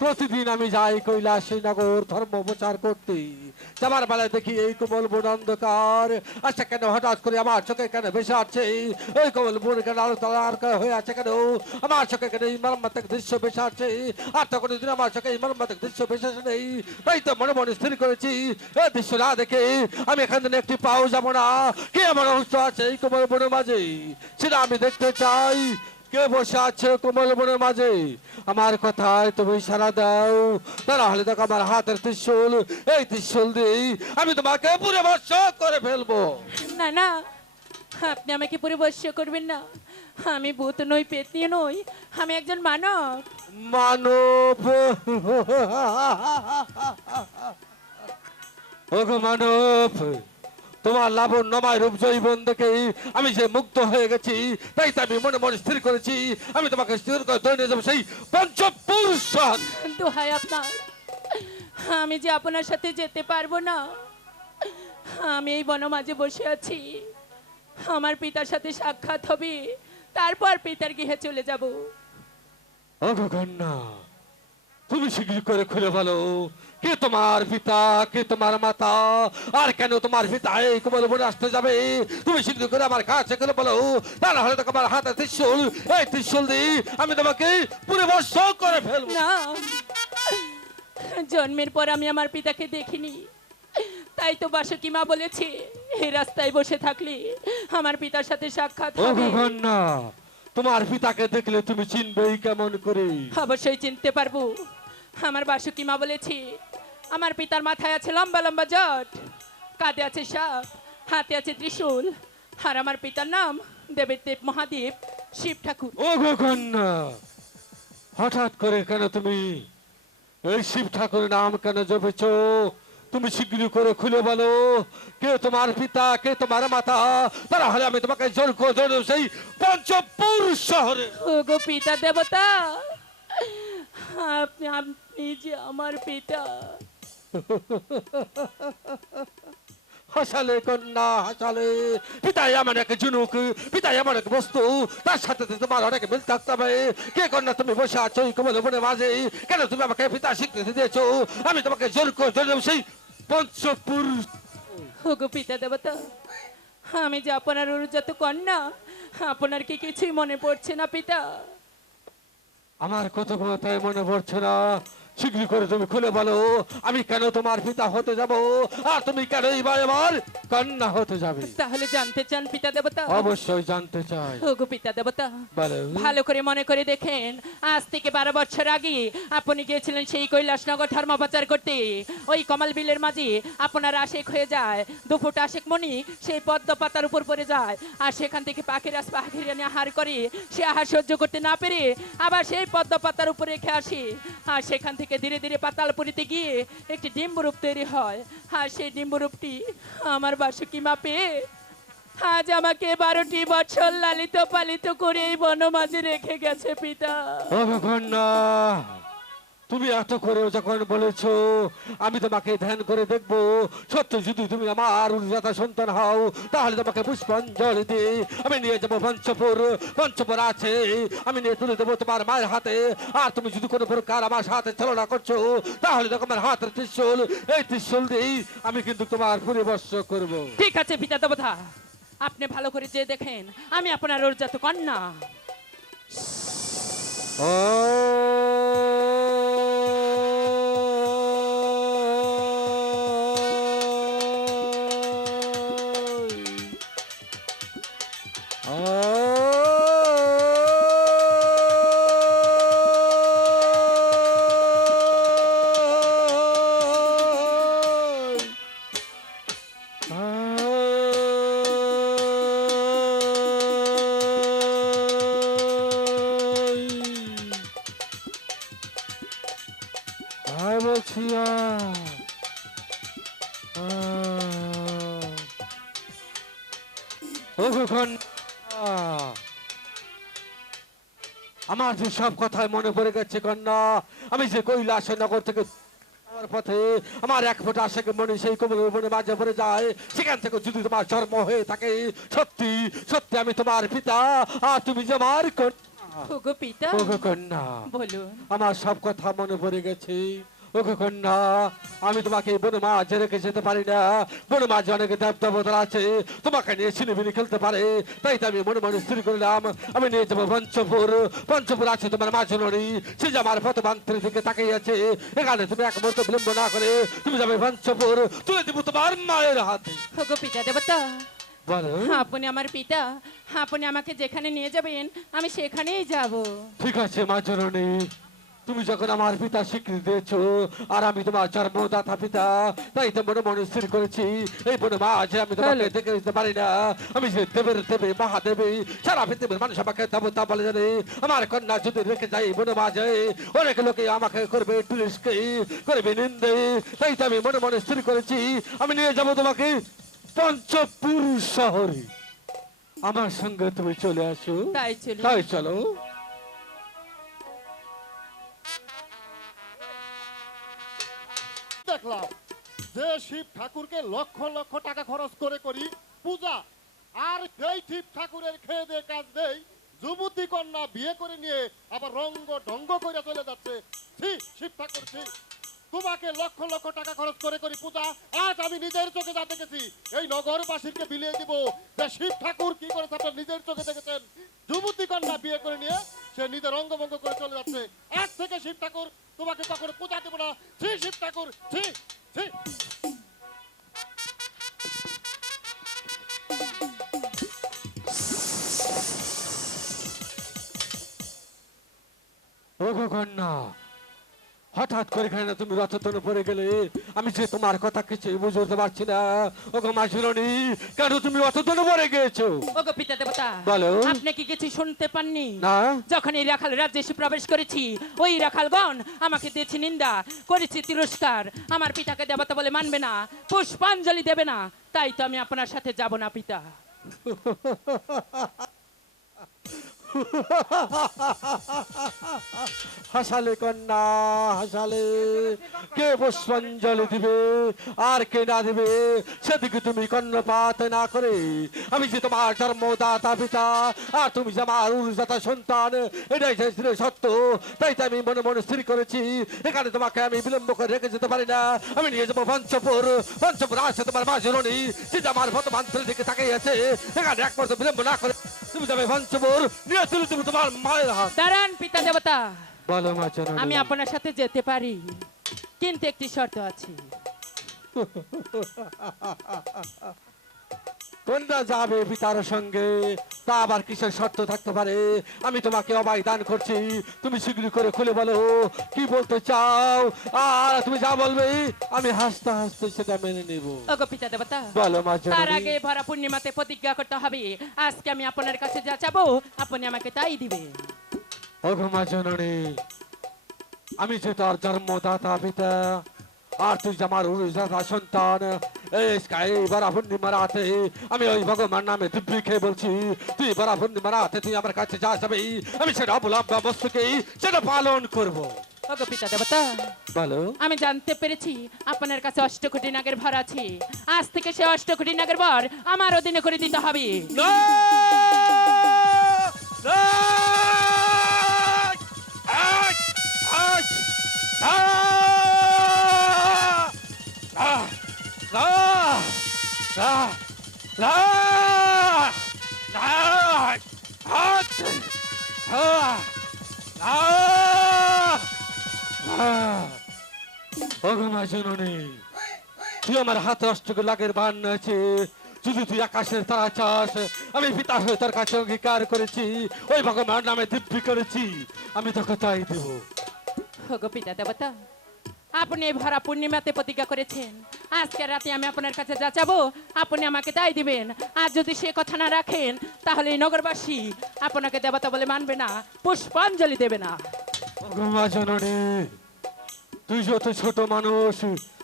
প্রতিদিন আমি যাই কৈলাসী নগর ধর্ম প্রচার করতে, যাবার বেলায় দেখি এই কোমল বন অন্ধকার। আচ্ছা কেন হঠাৎ করে আমার চোখে কেন ভেসে আসছে এই কোমল বন, কেন আলো তালার হয়ে আছে কেন আমার চোখে, কেন এই মর্মান্তিক দৃশ্য ভেসে আসছে? আর তো কোনোদিন আমার চোখে এই মর্মান্তিক দৃশ্য ভেসে আসে নেই। তাই তো মনে মনে স্থির করেছি এই দৃশ্য না দেখে আমি এখান থেকে একটি পাও যাবো না। কে আমার রহস্য আছে এই কোমল বনের মাঝে সেটা আমি দেখতে চাই। কে বসে আছে কোমল বনের মাঝে, আমার কথায় তুমি সারা দাও। তা নাহলে দেখো আমার হাতের ত্রিশূল, এই ত্রিশূল দিয়েই আমি তোমাকে পুরো বর্ষ করে ফেলবো। না না, আপনি আমাকে পরিবর্ষ করবেন না। আমি ভূত নই, পেতনি নই, আমি একজন মানব। মানব? ওগো মানব, তোমার লাবণ্যময় রূপ জৈবন দেখেই আমি যে মুগ্ধ হয়ে গেছি, তাই তো আমি মনে মনে স্থির করেছি আমি তোমাকে স্থির করে ধরে নিয়ে যাবো সেই পঞ্চপুরুষ। দোহাই আপনার, আমি যে আপনার সাথে যেতে পারবো না। আমি এই বন মাঝে বসে আছি, আমার পিতার সাথে সাক্ষাৎ হবে, তারপর পিতার গৃহে চলে যাব। ওগো কন্যা, তুমি শীঘ্র করে খুলে বলো কে তোমার পিতা, কে তোমার মাতা, আর কেন তোমার পিতা এই কোমল বনে আসতে যাবে? তুমি শীঘ্র করে আমার কাছে করে বলো, তা না হলে তোমার হাতে ত্রিশূল, এই ত্রিশূল দিয়ে আমি তোমাকে পুরো বর্ষ করে ফেলবো। না, জন্মের পর আমি আমার পিতাকে দেখিনি, তাই তো বাসুকি মা বলেছে এই রাস্তায় বসে থাকলে আমার পিতার সাথে সাক্ষাৎ হবে। ওগো কন্যা, তোমার পিতাকে দেখলে তুমি চিনবেই কেমন করে? অবশ্যই চিনতে পারবো। আমার বাসুকি মা বলেছে আমার পিতার মাথায় আছে লম্বা লম্বা জট, কাঁধে আছে সাপ, হাতে আছে ত্রিশূল, আর আমার পিতার নাম দেবের মহাদেব শিব ঠাকুর। ওগো কন্যা, হঠাৎ করে কেন তুমি এই শিব ঠাকুরের নাম কেন জপেছ? তুমি শীঘ্র করে খুলে বলো কে তোমার পিতা, কে তোমার মাতা, তারা হলে আমি তোমাকে জোর করে ধরে সেই পঞ্চপুর শহরে। ওগো পিতা দেবতা, আপনি আপনি যে আমার পিতা। হাসালে কন্যা হাসালে, পিতাই আমার এক জুনুক, পিতাই আমার এক বস্তু, তার সাথে তোমার অনেক মিল থাকতে হবে। কে কন্যা তুমি বসে আছো এই কোমল বনের মাঝে, কেন তুমি আমাকে পিতা স্বীকৃতি দিয়েছো? আমি তোমাকে জোর করে ধরে সেই পঞ্চপুর। ওগো পিতা দেবতা, আমি যে আপনার অনুজাত কন্যা, আপনার কি কিছুই মনে পড়ছে না পিতা? আমার কত কথাই মনে পড়ছে না, শীঘ্র করে তুমি খুলে বলো আমি কেন তোমার পিতা হতে যাব, আর তুমি কেন এবার আমার কন্যা হতে যাবে? তাহলে জানতে চান পিতা দেবতা? অবশ্যই জানতে চাই। ওগো পিতা দেবতা, বলো। ভালো করে মনে করে দেখেন, আজ থেকে 12 বছর আগে আপনি গিয়েছিলেন সেই কৈলাসনগর ধর্ম প্রচার করতে। ওই কমল বিলের মাঝে আপনার আশেক হয়ে যায়, দুফুট আশেক মণি সেই পদ্ম পাতার উপর পড়ে যায়, আর সেখান থেকে পাখিরাজ পাখিরা নিয়ে আহার করে, সে আহার সহ্য করতে না পেরে আবার সেই পদ্ম পাতার উপর রেখে আসে, আর সেখান থেকে ধীরে ধীরে পাতালপুরিতে গিয়ে একটি ডিম্বরূপ তৈরি হয়, আর সেই ডিম্বরূপটি আমার বাসুকি মা পেয়ে আজ আমাকে 12টি বছর লালিত পালিত করে এই বন মাঝে রেখে গেছে পিতা। ওগো কন্যা, তুমি এত করে যখন বলেছো আমি তোমাকে ধ্যান করে দেখবো, সত্য যদি তুমি আমার উর্জাতা সন্তান হও তাহলে তোমাকে পুষ্পাঞ্জলি দিয়ে আমি নিয়ে যাবো পঞ্চপুর। পঞ্চপুর আছে, আমি নিয়ে তুলে দেবো তোমার মায়ের হাতে। আর তুমি যদি কোনো প্রকার আমার সাথে ছলনা করছো তাহলে দেখো আমার হাতের ত্রিশূল, এই ত্রিশূল দিয়েই আমি কিন্তু তোমার পরিবর্ষ করবো। ঠিক আছে পিতা দেবতা, আপনি ভালো করে যে দেখেন আমি আপনার উর্জাত কন্যা। আমার যে সব কথাই মনে পড়ে গেছে কন্যা, আমি যে কৈলাস নগর থেকে পথে আমার এক ফোঁটা আশেকে মনে সেই কোমল মনে মাঝে পড়ে যায়, সেখান থেকে যদি তোমার জন্ম হয়ে থাকে সত্যি সত্যি আমি তোমার পিতা আর তুমি যে আমার কন্যা। ওগো পিতা ওগো কন্যা, বলুন। আমার সব কথা মনে পড়ে গেছে। ওগো কন্যা, আমি তোমাকে বনে মাঝে রেখে যেতে পারি না। বনে মাঝে অনেক দেবতা আছে, তোমাকে নিয়ে ছিনিমিনি খেলতে পারে। তাই তো আমি মনে মনে স্থির করলাম, আমি নিয়ে যাবো পঞ্চপুর। পঞ্চপুর আছে তোমার মাঝ নড়ি, সে যে আমার পথবান্তের দিকে তাকিয়ে আছে। এখানে তুমি এক মুহূর্ত বিলম্ব না করে তুমি যাবে পঞ্চপুর, তুলে দিব তোমার মায়ের হাতে। ওগো পিতা দেবতা, বলো। আপনি আমার পিতা, আপনি আমাকে যেখানে নিয়ে যাবেন আমি সেখানেই যাব। ঠিক আছে মা জননী, তুমি যখন আমার পিতা স্বীকৃতি দিয়েছ আর আমি তোমার জন্মদাতা পিতা, তাই তো মনে মনে স্থির করেছি এই বনে মাঝে আমি তোমাকে দেখে দিতে পারি না। আমি যে দেবের দেবে মহাদেবী, সারা পৃথিবীর মানুষ আমাকে দেবতা বলে জানে। আমার কন্যা যদি রেখে যাই বনে মাঝে, অনেক লোকে আমাকে করবে টুরিস্টকে, করবে নিন্দে। তাই তো আমি মনে মনে স্থির করেছি আমি নিয়ে যাব তোমাকে পঞ্চপুর শহরে। আমার সঙ্গে তুমি চলে আসো। তাই চলুন। তাই চলো। দেখলাম যে শিব ঠাকুরকে লক্ষ লক্ষ টাকা খরচ করে করি পূজা, আর সেই শিব ঠাকুরের খেয়ে দিয়ে কাজ নেই, যুবতী কন্যা বিয়ে করে নিয়ে আবার রঙ্গ ঢঙ্গ করে চলে যাচ্ছে। ছি শিব ঠাকুর, ছি। তোমাকে লক্ষ লক্ষ টাকা খরচ করে করি পূজা, আজ আমি নিজের চোখে যা দেখেছি এই নগরবাসীকে বিলিয়ে দিব যে শিব ঠাকুর কি করেছে আপনার নিজের চোখে দেখেছেন। যুবতী কন্যা বিয়ে করে নিয়ে সে নিজের রঙ্গভঙ্গ করে চলে যাচ্ছে। আজ থেকে শিব ঠাকুর তোমাকে কখনো পূজা দেব না। ছি শিব ঠাকুর, ছি ছি। ওগো কন্যা, হঠাৎ করে এখানে তুমি রথতনে পড়ে গেলে, আমি যে তোমার কথা কিছুই বুঝতে পারছি না। ওগো মাঝুরনি, কেন তুমি রথতনে পড়ে গিয়েছো? ওগো পিতা দেবতা, বলো। আপনি কি কিছু শুনতে পাননি? না। যখন এই রাখাল রাজ্যে এসে প্রবেশ করেছি, ওই রাখালগণ আমাকে দিয়েছে নিন্দা, করেছে তিরস্কার। আমার পিতাকে দেবতা বলে মানবে না, পুষ্পাঞ্জলি দেবে না। তাই তো আমি আপনার সাথে যাব না পিতা। হাসালে কন্যা, হাসালে। কে পুষ্পাঞ্জলি দিবে আর কে না দিবে সেদিকে তুমি কর্ণপাত না করে, আমি যে তোমার জন্মদাতা পিতা আর তুমি যে আমার উরুজাতা সন্তান, এটাই যে ছিল সত্য। তাই তো আমি মনে মনে স্থির করেছি এখানে তোমাকে আমি বিলম্ব করে রেখে যেতে পারি না। আমি নিয়ে যাবো পঞ্চপুর। পঞ্চপুর আছে তোমার মা জননী, যে যে আমার পথবান্তের দিকে তাকিয়ে আছে। এখানে এক মুহূর্ত বিলম্ব না করে তুমি যাবে পঞ্চপুর, নিয়ে তুলে তুমি তোমার মায়ের হাত। দাঁড়ান পিতা দেবতা, বলো মা জননী। আমি আপনার সাথে যেতে পারি, কিন্তু একটি শর্ত আছে। কন্যা যাবে পিতার সঙ্গে, তা আবার কিসের শর্ত থাকতে পারে? আমি তোমাকে অবাই দান করছি, তুমি শীঘ্র করে খুলে বলো কি বলতে চাও। আর তুমি যা বলবে আমি হাসতে হাসতে সেটা মেনে নেব। ওগো পিতা দেবতা, বলো মা তার জননী। আগে ভরা পূর্ণিমাতে প্রতিজ্ঞা করতে হবে, আজকে আমি আপনার কাছে যা চাবো আপনি আমাকে তাই দিবেন। ওগো মা জননী, আমি যে তোর জন্মদাতা পিতা আর তুই যে আমার উরুজাতা সন্তান, এই বরা পূর্ণিমা রাতে আমি ওই ভগবান নামে দিব্যি খেয়ে বলছি, তুই বরা পূর্ণিমা রাতে তুই আমার কাছে যা যাবে আমি সেটা অবলম্ব বস্তুকেই সেটা পালন করব। ওগো পিতা দেবতা, বলো। আমি জানতে পেরেছি আপনার কাছে 8 কোটি নাগের ভর আছে। আজ থেকে সে 8 কোটি নাগের ভর আমার অধীনে করে দিতে হবে। না! না! আজ! আজ! না! না! না! না! না! আজ! না! ওগো মা জননী, তুই আমার হাতে অষ্টক লাগের বান আছে। যদি তুই আকাশের তারা চাস, আমি পিতা হয়ে তোর কাছে অঙ্গীকার করেছি, ওই ভগবান নামে দিব্যি করেছি, আমি তোকে তাই দেব। ওগো পিতা দেবতা, আপনি এই ভরা পূর্ণিমাতে প্রতিজ্ঞা করেছেন, আজকে রাতে আমি আপনার কাছে যা চাবো আপনি আমাকে তাই দিবেন। আর যদি সে কথা না রাখেন তাহলে এই নগরবাসী আপনাকে দেবতা বলে মানবে না, পুষ্পাঞ্জলি দেবে না। ওগো মা জননী, তুই যত ছোট মানুষ,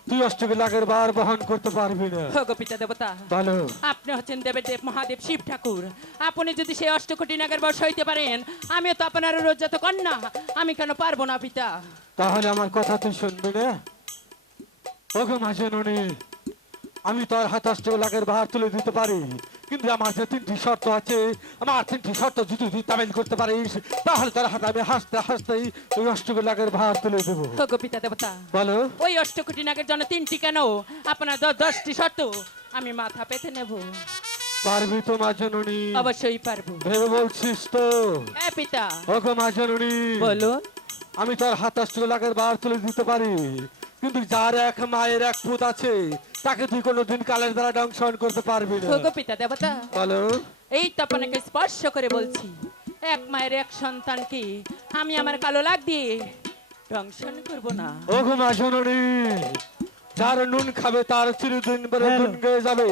তুই অষ্টক লাগের বার বহন করতে পারবি না। ওগো পিতা দেবতা, ভালো। আপনি হচ্ছেন দেবের দেব মহাদেব শিব ঠাকুর। আপনি যদি সেই 8 কোটি নাগের বর্ষ হইতে পারেন, আমিও তো আপনার রোজাত কন্যা, আমি কেন পারবো না পিতা? তাহলে আমার কথা তুই শুনবি না? ওগো মা জননী, আমি তোর হাতে অষ্টক লাগের ভার তুলে দিতে পারি, কিন্তু আমার যে 3টি শর্ত আছে, আমার 3টি শর্ত যদি তুই তামিল করতে পারিস, তাহলে তোর হাতে আমি হাসতে হাসতেই ওই অষ্টকোটি নাগের ভার তুলে দেবো। ওগো পিতা দেবতা, বলো। ওই অষ্টকোটি নাগের জন্য 3টি কেন, আপনার 10টি শর্ত আমি মাথা পেতে নেব। পারবি তো মা জননী? অবশ্যই পারবো। ভেবে বলছিস তো? হ্যাঁ পিতা। ওগো মা জননী, বলুন। আমি তোর হাতে অষ্টকোটি নাগের ভার তুলে দিতে পারি, কিন্তু যার এক মায়ের এক পুত আছে, তাকে তুই কোনোদিন কালের দ্বারা দংশন করতে পারবি না। ওগো পিতা দেবতা, বলো। এই তো আপনাকে স্পর্শ করে বলছি, এক মায়ের এক সন্তানকে আমি আমার কালো লাগ দিয়ে দংশন করব না। ওগো মা জননী, যার নুন খাবে তার চিরদিন পরে নুন গয়ে যাবে,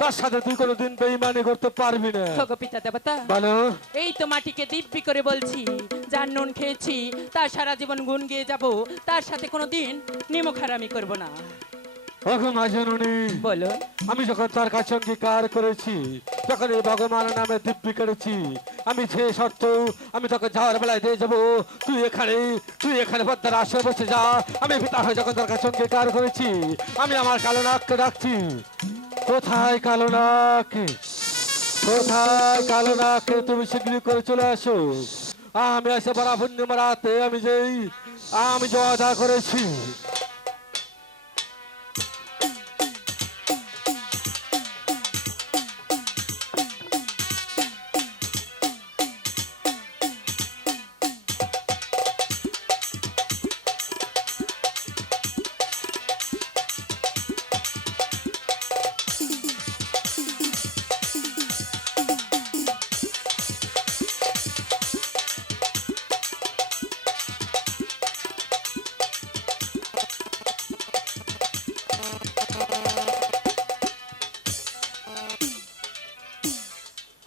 তার সাথে তুই কোনোদিন বেঈমানি করতে পারবি না। ওগো পিতা দেবতা, বলো। এই তো মাটিকে দিব্যি করে বলছি, যার নুন খেয়েছি তার সারা জীবন গুণ গেয়ে যাব, তার সাথে কোনোদিন নিমক হারামি করব না। ওগো মা জননী, বলো। আমি যখন তার কাছে অঙ্গীকার করেছি, তখন এই ভগবানের নামে দিব্যি করেছি, আমি যে শর্ত আমি তোকে যাওয়ার বেলায় দিয়ে যাবো, তুই এখানে পদ্মার আসে বসে যা। আমি পিতা হয়ে যখন তার কাছে অঙ্গীকার করেছি, আমি আমার কালো নাককে ডাকছি। কোথায় কালো নাক? কোথায় কালো নাক? তুমি শীঘ্রই করে চলে আসো। আমি এসে বড় পূর্ণিমা রাতে আমি যে ওয়াদা করেছি।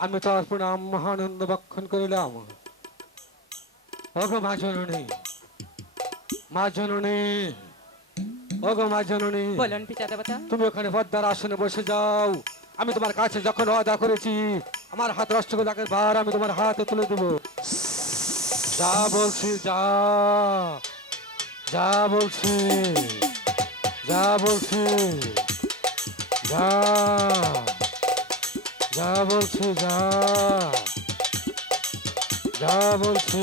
আমি তার প্রণাম মহানন্দ বক্ষণ করিলাম। ওগো মা জননী, মা জননী, ওগো মা জননী, বলুন পিতা দেবতা। তুমি ওখানে পদ্মার আসনে বসে যাও। আমি তোমার কাছে যখন ওয়াদা করেছি, আমার হাত অষ্টকোটি ভার আমি তোমার হাতে তুলে দেব। যা বলছি যা, যা বলছি, যা বলছি, যা, যা বলছি, যা, যা বলছি।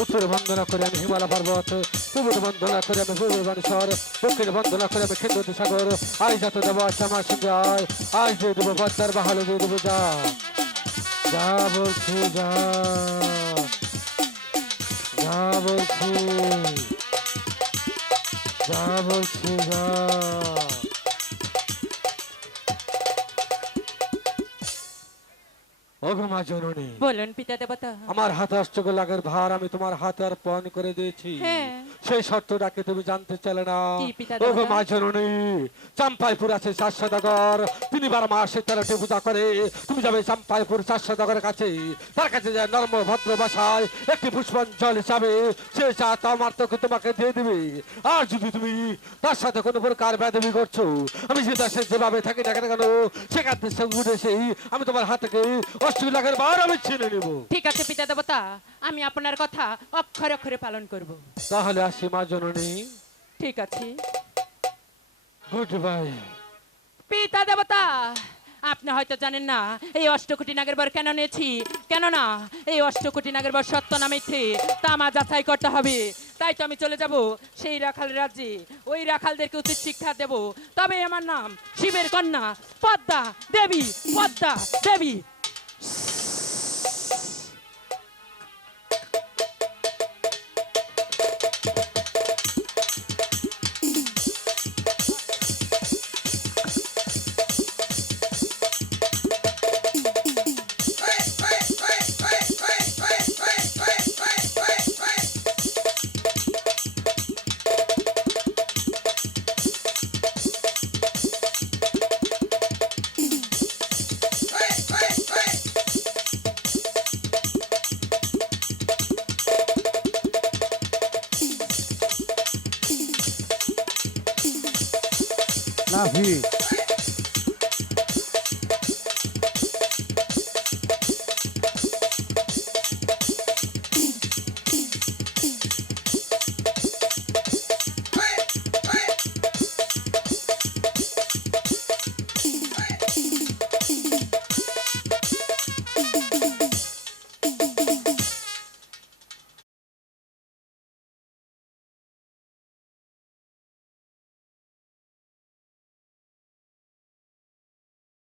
উত্তর বন্দনা করে আমি হিমালয় পর্বত, পূর্ব বন্দনা করে আমি পূর্বাঞ্চল, দক্ষিণ বন্দনা করে আমি খেন্দুতি সাগর। আই যত দেবো আজ আমার সঙ্গে আয়, আজ দিয়ে দেবো পদ্মার বাহালো দিয়ে দেবো। যা, যা বলছি, যা, যা বলছি, যা বলছি, যা। ওগো মা জননী, বলুন পিতা দেবতা। আমার হাতে অষ্টকোটি ভার আমি তোমার হাতে অর্পণ করে দিয়েছি। হ্যাঁ। সেই শর্তটাকে তুমি জানতে চাইলে না। কি পিতা দেবতা? ওগো মা জননী, চাম্পাইপুর আছে 4 সওদাগর, তিনি 12 মাসে 13টি পূজা করে। তুমি যাবে চাম্পাইপুর 4 সওদাগরের কাছে, তার কাছে যায় নর্ম ভদ্র ভাষায় একটি পুষ্পাঞ্জল হিসাবে সে চা তোমার তোকে তোমাকে দিয়ে দিবে। আর যদি তুমি তার সাথে কোনো প্রকার বেয়াদবি করছো, আমি যে দেশে যেভাবে থাকি না কেন সেখান থেকে উঠে সেই আমি তোমার হাত থেকে অষ্টকোটি ভার আমি ছিনে নেব। ঠিক আছে পিতা দেবতা, আমি আপনার কথা অক্ষরে অক্ষরে পালন করব। তাহলে আসি মা জননী। ঠিক আছে। Good bye. পিতা দেবতা, আপনি হয়তো জানেন না এই অষ্টকোটি নাগের বর কেন নিয়েছি। কেননা এই অষ্টকোটি নাগের বর সত্য না মিথ্যে তা আমার যাচাই করতে হবে। তাই তো আমি চলে যাব সেই রাখাল রাজ্যে, ওই রাখালদেরকে উচিত শিক্ষা দেব। তবে আমার নাম শিবের কন্যা পদ্মা দেবী, পদ্মা দেবী। Navi.